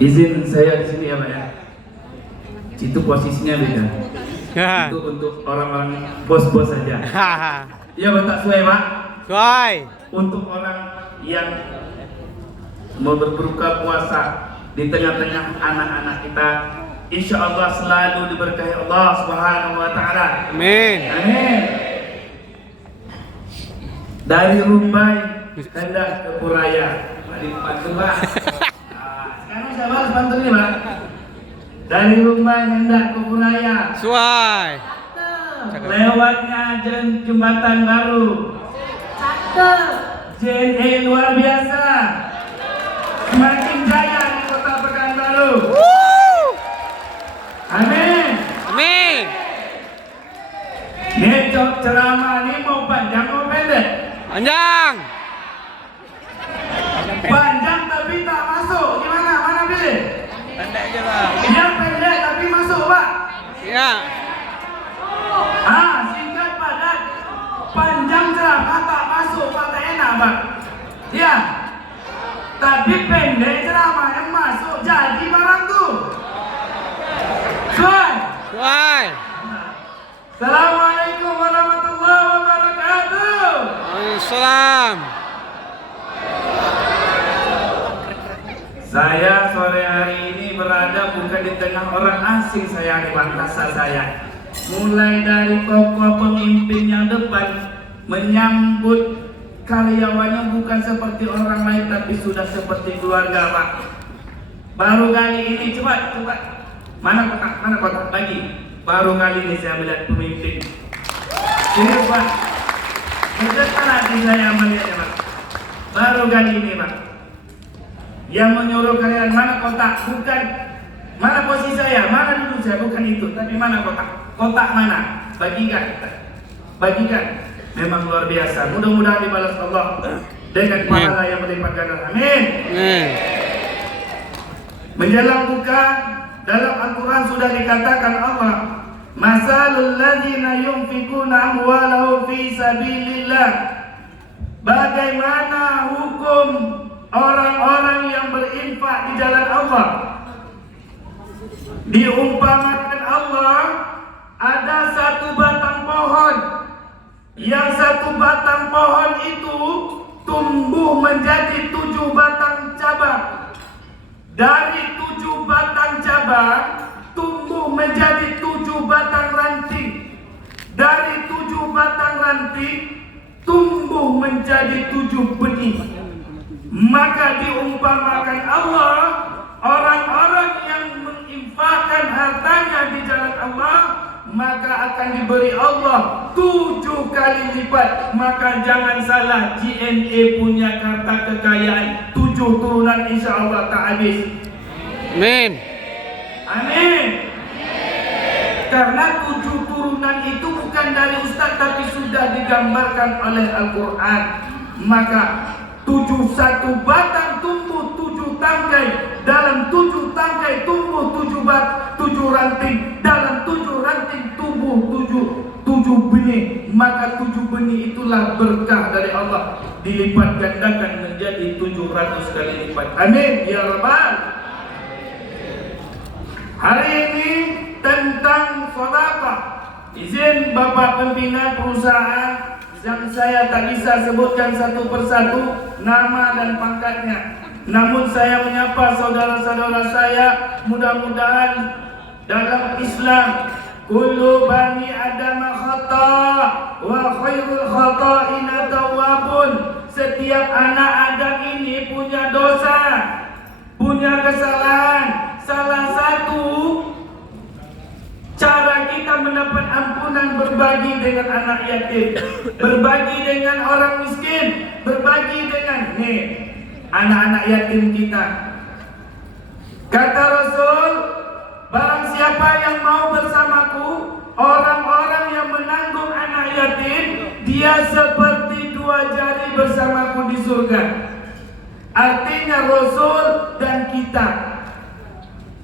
Izin saya di sini ya Pak ya. Itu posisinya beda. Itu untuk orang-orang bos-bos saja. Iya Bapak Suai Pak. Suai. Untuk orang yang mau berbuka puasa di tengah-tengah anak-anak kita, insya Allah selalu diberkahi Allah Subhanahu Wa Taala. Amin. Amin. Dari Rumbai hendak ke Puraya. Bantu Pak. Sekarang saya balas bantu nih Pak. Dari Rumbai hendak ke Puraya. Suai. Lewatnya jembatan baru. JNE luar biasa. Semakin jaya di Kota Pekanbaru. Amin. Amin. Besok ceramah ini mau panjang mau pendek? Panjang. Panjang tapi tak masuk. Gimana? Mana pilih? Pendek aja Pak. Yang pendek tapi masuk Pak. Ya. Singkat padat. Panjang ceramah tak masuk Pak, tak enak Pak. Ya. Tapi pendek ceramah yang masuk jadi barang tuh. Suai. Suai. Assalamualaikum warahmatullahi wabarakatuh. Waalaikumsalam. Saya sore hari ini berada bukan di tengah orang asing saya di bangsa saya. Mulai dari tokoh pemimpin yang depan menyambut karyawannya bukan seperti orang lain tapi sudah seperti keluarga Pak. Baru kali ini coba mana kotak bagi. Baru kali ini saya melihat pemimpin. Serius Pak. Bergetar hati saya melihatnya Pak. Baru kali ini Pak. Yang menyuruh kalian mana kotak, bukan mana posisi saya, mana duduk saya, bukan itu, tapi mana kotak mana, bagikan, memang luar biasa. Mudah-mudahan dibalas Allah dengan pahala yang berlipat ganda. Amin. Menjelang buka, dalam Al-Quran sudah dikatakan Allah, masalul ladzina yunfikuna amwalahum fi sabilillah. Bagaimana hukum orang-orang yang berinfak di jalan Allah? Diumpamakan Allah ada satu batang pohon, yang satu batang pohon itu tumbuh menjadi 7 batang cabang. Dari 7 batang cabang tumbuh menjadi 7 batang ranting. Dari 7 batang ranting tumbuh menjadi 7 benih. Maka diumpamakan Allah, orang-orang yang menginfakkan hartanya di jalan Allah, maka akan diberi Allah 7 kali lipat. Maka jangan salah, JNE punya harta kekayaan 7 turunan, insya Allah tak habis. Amin. Amin. Karena 7 turunan itu bukan dari Ustaz, tapi sudah digambarkan oleh Al-Quran. Maka 1 batang tumbuh 7 tangkai, dalam 7 tangkai tumbuh 7 ranting, dalam 7 ranting tumbuh 7 benih. Maka 7 benih itulah berkah dari Allah, dilipat gandakan menjadi 700 kali lipat. Amin ya rabbal. Hari ini tentang sedekah. Izin Bapak Pembina perusahaan yang saya tak bisa sebutkan satu persatu nama dan pangkatnya, namun saya menyapa saudara-saudara saya. Mudah-mudahan dalam Islam kullu bani Adam khata' wa khairul khata'ina tawwabun. Setiap anak Adam ini punya dosa, punya kesalahan. Salah satu cara kita mendapat ampunan berbagi dengan anak yatim, berbagi dengan orang miskin, berbagi dengan anak-anak yatim kita. Kata Rasul, barang siapa yang mau bersamaku, orang-orang yang menanggung anak yatim, dia seperti 2 jari bersamaku di surga. Artinya Rasul dan kita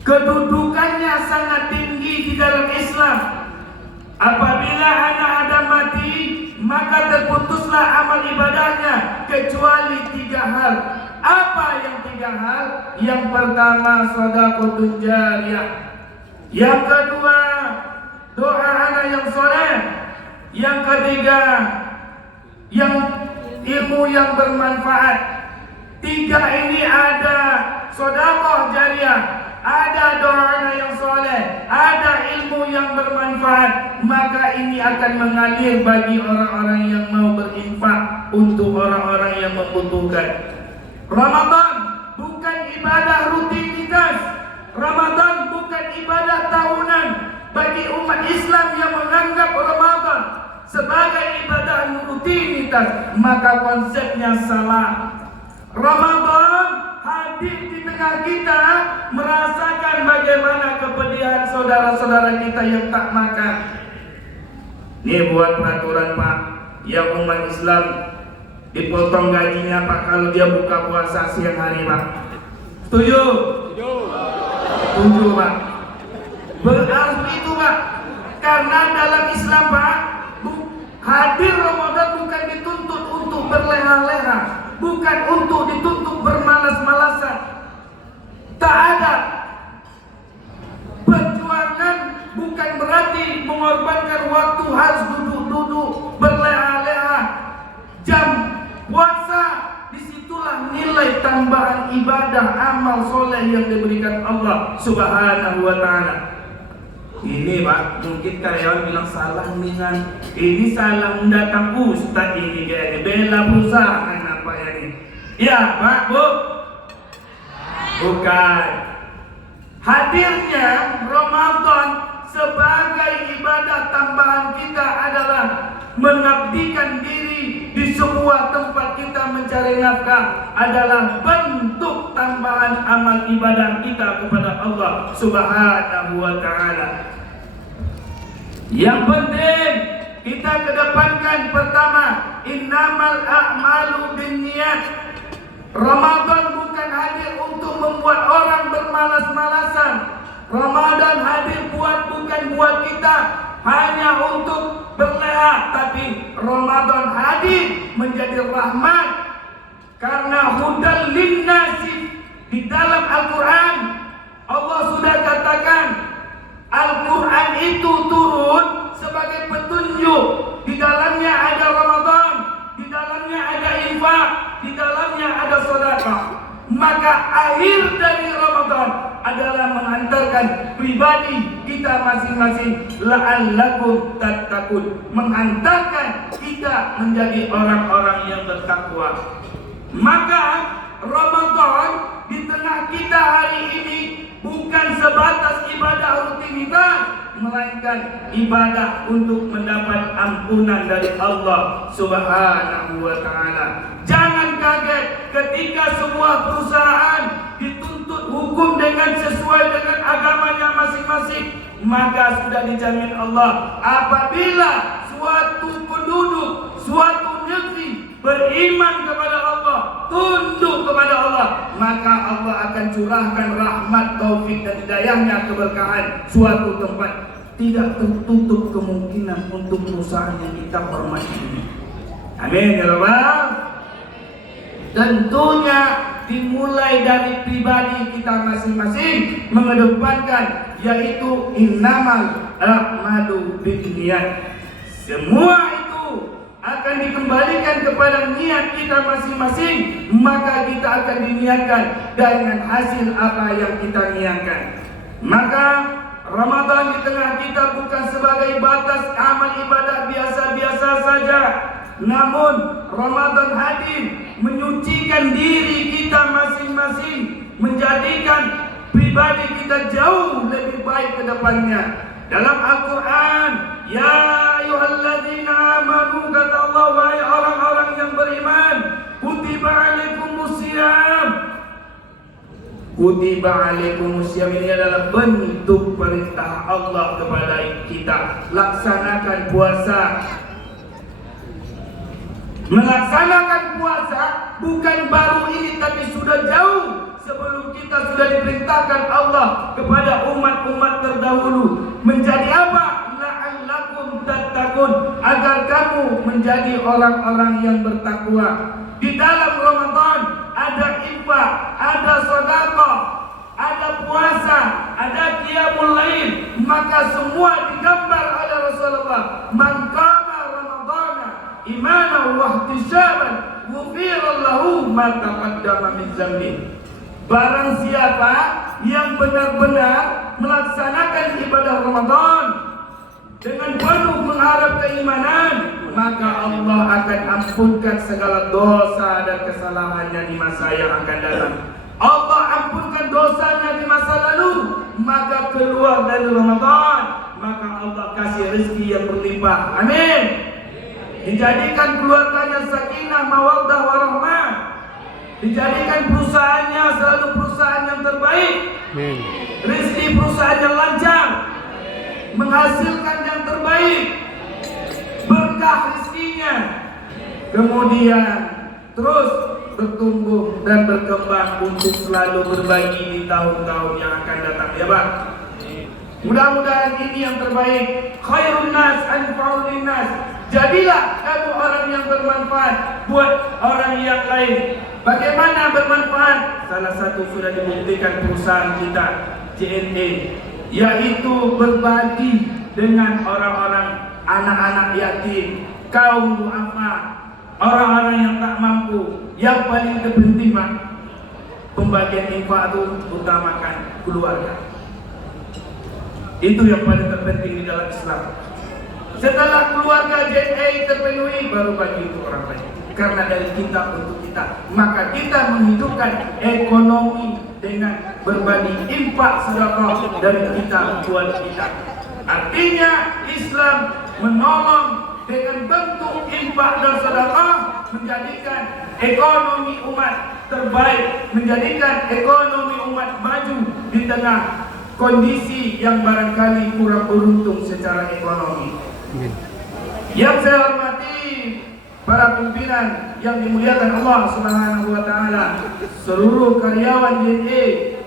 kedudukannya sangat tinggi di dalam Islam. Apabila anak Adam mati, maka terputuslah amal ibadahnya kecuali 3 hal. Apa yang 3 hal. Yang pertama sedekah jariyah. Yang kedua doa anak yang soleh. Yang ketiga yang ilmu yang bermanfaat. 3 ini ada sedekah jariyah, ada doa anak yang soleh, ada ilmu yang bermanfaat, maka ini akan mengalir bagi orang-orang yang mau berinfak untuk orang-orang yang membutuhkan. Ramadan bukan ibadah rutinitas. Ramadan bukan ibadah tahunan. Bagi umat Islam yang menganggap Ramadan sebagai ibadah rutinitas, maka konsepnya salah. Ramadan hadir di tengah kita, merasakan bagaimana kepedihan saudara-saudara kita yang tak makan. Ini buat peraturan Pak, yang umat Islam dipotong gajinya Pak kalau dia buka puasa siang hari Pak. Setuju? Setuju Pak. Berarti itu Pak, karena dalam Islam Pak, hadir Ramadan bukan dituntut untuk berleha-leha, bukan untuk dituntut bermalas-malasan. Tak ada. Perjuangan bukan berarti mengorbankan waktu harus duduk-duduk berleha-leha. Jam puasa, disitulah nilai tambahan ibadah amal soleh yang diberikan Allah Subhanahu wa ta'ala. Ini Pak, mungkin karyawan bilang salah dengan ini salah mendatang Ustaz ini dia bela perusahaan apa ya ini? Ya Pak, Bu? Bukan. Hadirnya Ramadan sebagai ibadah tambahan kita adalah mengabdikan diri di semua tempat kita mencari nafkah, adalah bentuk tambahan amal ibadah kita kepada Allah Subhanahu wa ta'ala. Yang penting kita kedepankan pertama, innamal a'malu binniyat. Ramadan bukan hadir untuk membuat orang bermalas-malasan. Ramadan hadir bukan buat kita hanya untuk berleha, tapi Ramadan hadir menjadi rahmat. Karena hudal linnasi, di dalam Al-Quran Allah sudah katakan Al-Quran itu turun sebagai petunjuk. Di dalamnya ada Ramadan, di dalamnya ada infak, di dalamnya ada sedekah. Maka akhir dari Ramadan adalah menghantarkan pribadi kita masing-masing, la'allakum tattaqun, menghantarkan kita menjadi orang-orang yang bertakwa. Maka Ramadan di tengah kita hari ini bukan sebatas ibadah rutinitas, melainkan ibadah untuk mendapat ampunan dari Allah Subhanahu wa ta'ala. Jangan kaget ketika sebuah perusahaan dituntut hukum dengan sesuai dengan agamanya masing-masing, maka sudah dijamin Allah apabila suatu penduduk, suatu negeri beriman kepada Allah, tunduk kepada Allah, maka Allah akan curahkan rahmat, taufik dan hidayahnya, keberkahan suatu tempat. Tidak tertutup kemungkinan untuk perusahaan yang kita hormati ini. Amin ya Rabbal. Tentunya dimulai dari pribadi kita masing-masing, mengedepankan yaitu innamal a'malu binniyat. Semua itu akan dikembalikan kepada niat kita masing-masing, maka kita akan diniatkan dengan hasil apa yang kita niatkan. Maka Ramadan di tengah kita bukan sebagai batas amal ibadah biasa-biasa saja, namun Ramadan hadir menyucikan diri kita masing-masing, menjadikan pribadi kita jauh lebih baik ke depannya. Dalam Al-Quran, ya ayyuhalladzina amanu, kata Allah, wahai orang-orang yang beriman, kutiba alaikumusiyam. Kutiba alaikumusiyam ini adalah bentuk perintah Allah kepada kita. Laksanakan puasa. Melaksanakan puasa bukan baru ini, tapi sudah jauh sebelum kita sudah diperintahkan Allah kepada umat-umat terdahulu. Menjadi apa? La'allakum tattaqun, agar kamu menjadi orang-orang yang bertakwa. Di dalam Ramadan ada infak, ada maka semua digambar oleh Rasulullah. Man qama ramadhana imanan wa ihtisaban ghufira lahu ma taqaddama min dzambi. Barang siapa yang benar-benar melaksanakan ibadah Ramadan dengan penuh mengharap keimanan, maka Allah akan ampunkan segala dosa dan kesalahannya di masa yang akan datang. Allah ampunkan dosanya di masa lalu, maka keluar dari Ramadan, maka Allah kasih rezeki yang berlimpah. Amin. Dijadikan keluarganya sakinah, mawaddah, warahmah. Dijadikan perusahaannya selalu perusahaan yang terbaik. Amin. Rezeki perusahaannya lancar, menghasilkan yang terbaik, berkah rezekinya, kemudian terus bertumbuh dan berkembang untuk selalu berbagi di tahun-tahun yang akan datang, ya Pak. Mudah-mudahan ini yang terbaik. Khairun nas anfa'un linnas. Jadilah kamu orang yang bermanfaat buat orang yang lain. Bagaimana bermanfaat? Salah satu sudah dibuktikan perusahaan kita JNE, yaitu berbagi dengan orang-orang anak-anak yatim, kaum duafa, orang-orang yang tak mampu. Yang paling terpenting, Pak, pembagian infak itu utamakan keluarga. Itu yang paling terpenting di dalam Islam. Setelah keluarga JNE terpenuhi, baru bagi untuk orang lain. Karena dari kita untuk kita, maka kita menghidupkan ekonomi dengan berbagi infak sedekah dari kita buat kita. Artinya Islam menolong dengan bentuk infak dan sedekah, menjadikan ekonomi umat terbaik, menjadikan ekonomi umat maju di tengah kondisi yang barangkali kurang beruntung secara ekonomi. Yang saya hormati para pimpinan yang dimuliakan Allah Subhanahu wa taala, seluruh karyawan JNE,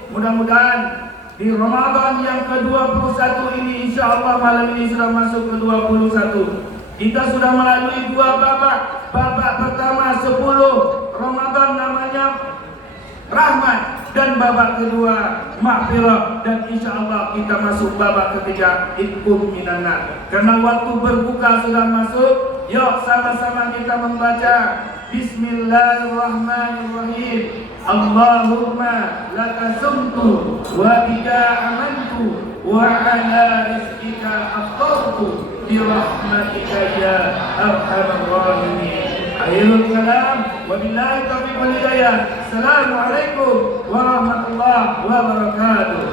mudah-mudahan di Ramadan yang ke-21 ini, insyaallah malam ini sudah masuk ke-21. Kita sudah melalui dua babak. Babak pertama 10 Ramadan namanya rahmat, dan babak kedua maghfirah, dan insyaallah kita masuk babak ketiga itqum minan nar. Karena waktu berbuka sudah masuk, yuk sama-sama kita membaca Bismillahirrahmanirrahim. Allahumma laka sumtu wa bika amantu wa ala rizqika aftartu bi rahmatika ya arhamar rahimin. Akhirul kalam, wabillahi taufiq wal hidayah. Assalamualaikum warahmatullahi wabarakatuh.